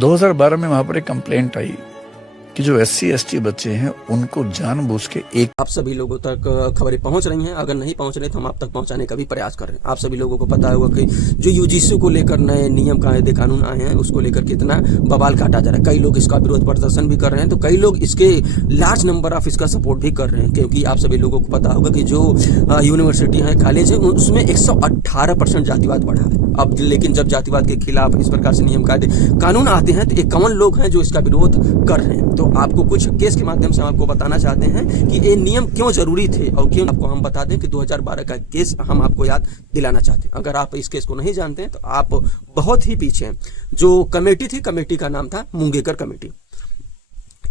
2012 में वहां पर एक कंप्लेंट आई कि जो SC/ST बच्चे हैं उनको जानबूझ के एक आप सभी लोगों तक खबरें पहुंच रही हैं। अगर नहीं पहुंच रही तो हम आप तक पहुंचाने का भी प्रयास कर रहे हैं। आप सभी लोगों को पता होगा कि जो यूजीसी को लेकर नए नियम कायदे कानून आए हैं, उसको लेकर कितना बवाल काटा जा रहा है। कई लोग इसका विरोध प्रदर्शन भी कर रहे हैं, तो कई लोग इसके लार्ज नंबर ऑफ इसका सपोर्ट भी कर रहे हैं, क्योंकि आप सभी लोगों को पता होगा कि जो यूनिवर्सिटी है, कॉलेज है, उसमें 118% जातिवाद बढ़ा है। अब लेकिन जब जातिवाद के खिलाफ इस प्रकार से नियम कायदे कानून आते हैं तो 51 लोग हैं जो इसका विरोध कर रहे हैं। तो आपको कुछ केस के माध्यम से हम आपको बताना चाहते हैं कि ये नियम क्यों जरूरी थे, और क्यों आपको हम बता दें कि 2012 का केस हम आपको याद दिलाना चाहते हैं। अगर आप इस केस को नहीं जानते हैं तो आप बहुत ही पीछे हैं। जो कमेटी थी, कमेटी का नाम था मुंगेकर कमेटी।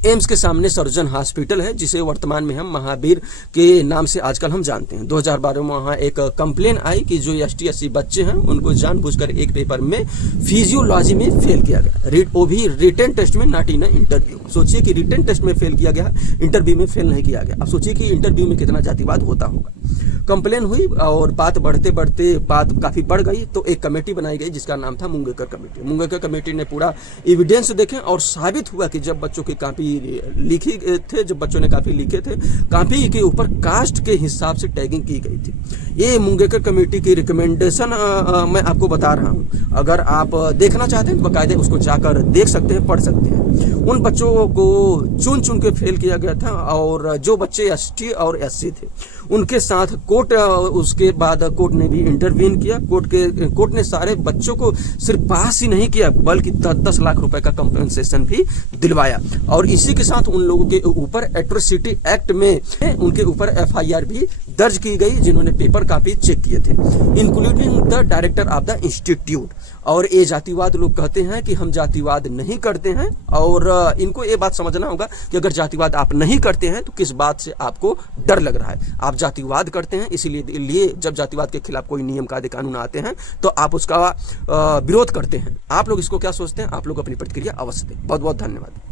एम्स के सामने सर्जन हॉस्पिटल है, जिसे वर्तमान में हम महावीर के नाम से आजकल हम जानते हैं। 2012 में वहाँ एक कंप्लेन आई कि जो ST/SC बच्चे हैं उनको जानबूझकर एक पेपर में फिजियोलॉजी में फेल किया गया, वो भी रिटन टेस्ट में, नॉट इन इंटरव्यू। सोचिए कि रिटन टेस्ट में फेल किया गया, इंटरव्यू में फेल नहीं किया गया। अब सोचिए कि इंटरव्यू में कितना जातिवाद होता होगा। कंप्लेन हुई और बात बढ़ते बढ़ते बात काफी बढ़ गई, तो एक कमेटी बनाई गई जिसका नाम था मुंगेकर कमेटी। मुंगेकर कमेटी ने पूरा एविडेंस देखे और साबित हुआ कि जब बच्चों की कॉपी लिखी थे, जब बच्चों ने कॉपी लिखे थे, कॉपी के ऊपर कास्ट के हिसाब से टैगिंग की गई थी। ये मुंगेकर कमेटी की रिकमेंडेशन मैं आपको बता रहा हूँ। अगर आप देखना चाहते हैं तो बाकायदे उसको जाकर देख सकते हैं, पढ़ सकते हैं। उन बच्चों को चुन चुन के फेल किया गया था, और जो बच्चे ST और SC थे उनके साथ कोर्ट, उसके बाद कोर्ट ने भी इंटरवीन किया। कोर्ट ने सारे बच्चों को सिर्फ पास ही नहीं किया, बल्कि 10 लाख रुपए का कंपनसेशन भी दिलवाया। और इसी के साथ उन लोगों के ऊपर एट्रोसिटी एक्ट में उनके ऊपर FIR भी दर्ज की गई, जिन्होंने पेपर कॉपी चेक किए थे, including the director of the institute. और ये जातिवाद लोग कहते हैं कि हम जातिवाद नहीं करते हैं, और इनको ये बात समझना होगा कि अगर जातिवाद आप नहीं करते हैं तो किस बात से आपको डर लग रहा है। आप जातिवाद करते हैं, इसीलिए जब जातिवाद के खिलाफ कोई नियम कायदे कानून आते हैं तो आप उसका विरोध करते हैं। आप लोग इसको क्या सोचते हैं? आप लोग अपनी प्रतिक्रिया अवश्य दें। बहुत बहुत धन्यवाद।